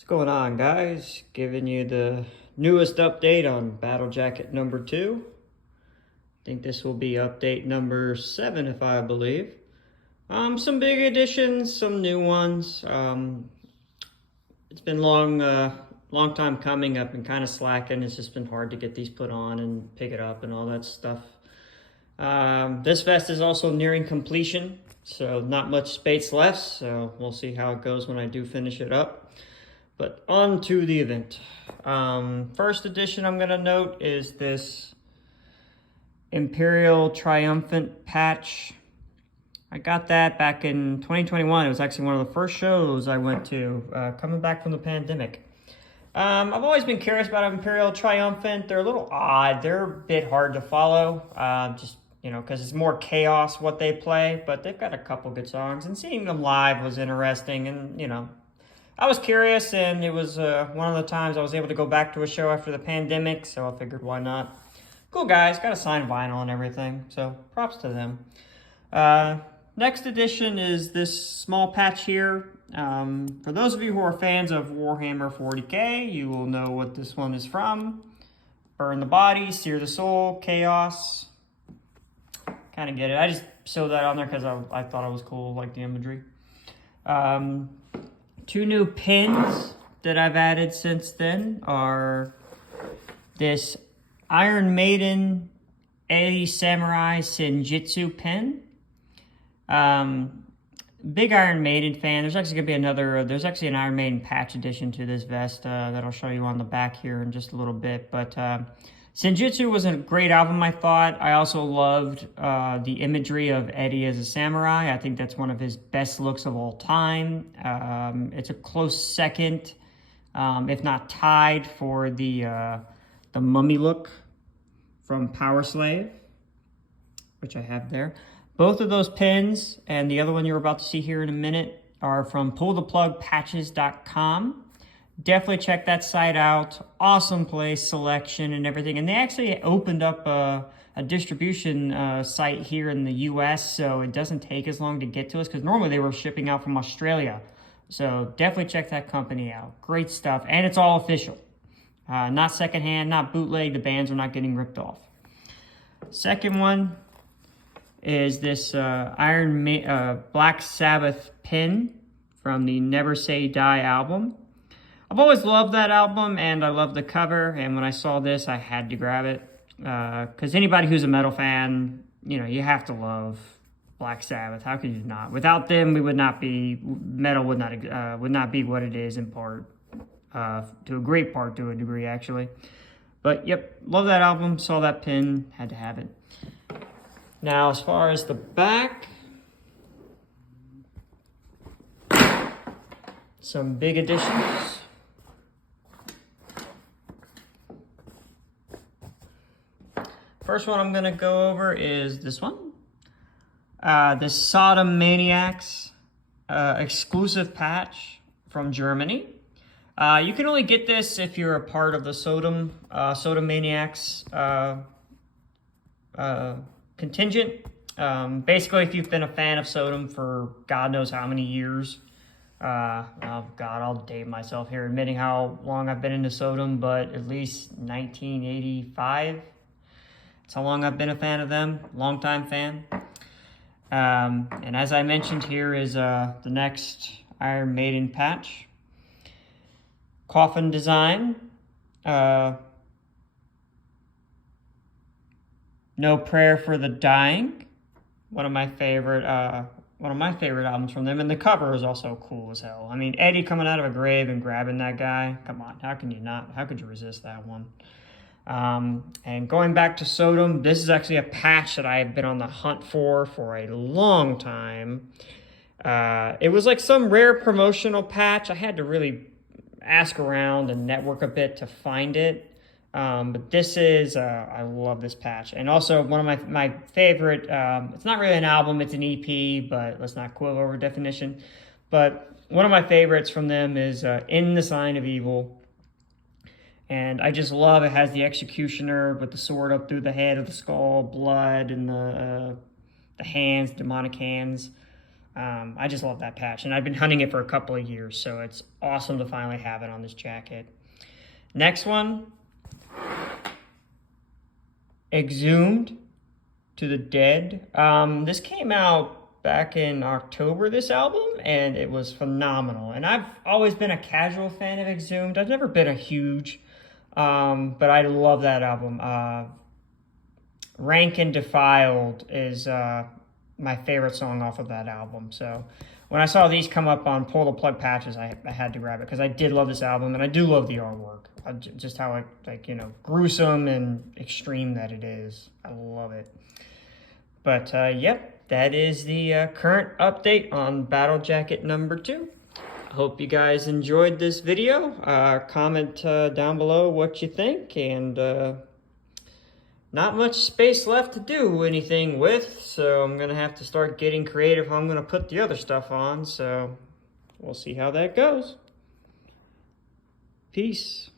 What's going on, guys? Giving you the newest update on BattleJacket number 2. I think this will be update number 7, if I believe. Some big additions, some new ones. It's been long time coming. I've been kind of slacking. It's just been hard to get these put on and pick it up and all that stuff. This vest is also nearing completion, so not much space left. So we'll see how it goes when I do finish it up. But on to the event. First edition I'm going to note is this Imperial Triumphant patch. I got that back in 2021. It was actually one of the first shows I went to coming back from the pandemic. I've always been curious about Imperial Triumphant. They're a little odd. They're a bit hard to follow, just, because it's more chaos what they play. But they've got a couple good songs, and seeing them live was interesting, and, I was curious, and it was one of the times I was able to go back to a show after the pandemic, so I figured why not. Cool guys, got a signed vinyl and everything, so props to them. Next edition is this small patch here. For those of you who are fans of Warhammer 40k, you will know what this one is from. Burn the body, sear the soul, chaos. Kind of get it. I just sewed that on there because I thought it was cool, like the imagery. Two new pins that I've added since then are this Iron Maiden Eddie Samurai Senjutsu pin. Big Iron Maiden fan. There's actually going to be there's actually an Iron Maiden patch edition to this vest that I'll show you on the back here in just a little bit. But Senjutsu was a great album, I thought. I also loved the imagery of Eddie as a samurai. I think that's one of his best looks of all time. It's a close second, if not tied, for the mummy look from Power Slave, which I have there. Both of those pins and the other one you're about to see here in a minute are from pulltheplugpatches.com. Definitely check that site out. Awesome place, selection and everything. And they actually opened up a distribution site here in the US, so it doesn't take as long to get to us, because normally they were shipping out from Australia. So definitely check that company out. Great stuff. And it's all official. Not secondhand, not bootleg. The bands are not getting ripped off. Second one is this Black Sabbath pin from the Never Say Die album. I've always loved that album, and I love the cover, and when I saw this, I had to grab it, because anybody who's a metal fan, you have to love Black Sabbath. How could you not? Without them, metal would not be what it is, in part, to a great part, to a degree, actually. But, yep, love that album, saw that pin, had to have it. Now, as far as the back, some big additions. First one I'm going to go over is this one. This Sodom Maniacs exclusive patch from Germany. You can only get this if you're a part of the Sodom Maniacs contingent. Basically, if you've been a fan of Sodom for God knows how many years. Oh God, I'll date myself here admitting how long I've been into Sodom, but at least 1985. That's how long I've been a fan of them, longtime fan. And as I mentioned, here is the next Iron Maiden patch. Coffin design. No Prayer for the Dying. One of my favorite albums from them, and the cover is also cool as hell. I mean, Eddie coming out of a grave and grabbing that guy. Come on, how could you resist that one? And going back to Sodom, this is actually a patch that I have been on the hunt for a long time. It was like some rare promotional patch. I had to really ask around and network a bit to find it. But this is, I love this patch. And also one of my favorite, it's not really an album, it's an EP, but let's not quibble over definition. But one of my favorites from them is In the Sign of Evil. And I just love it. Has the executioner with the sword up through the head of the skull, blood, and the hands, demonic hands. I just love that patch, and I've been hunting it for a couple of years, so it's awesome to finally have it on this jacket. Next one, Exhumed, To the Dead. This came out back in October, this album, and it was phenomenal. And I've always been a casual fan of Exhumed. I've never been a huge, but I love that album. Rank and Defiled is my favorite song off of that album. So when I saw these come up on Pull the Plug patches, I had to grab it because I did love this album, and I do love the artwork. Just how gruesome and extreme that it is. I love it. But yep, that is the current update on BattleJacket number 2. I hope you guys enjoyed this video. Comment down below what you think, and not much space left to do anything with, so I'm gonna have to start getting creative how I'm gonna put the other stuff on, so we'll see how that goes. Peace.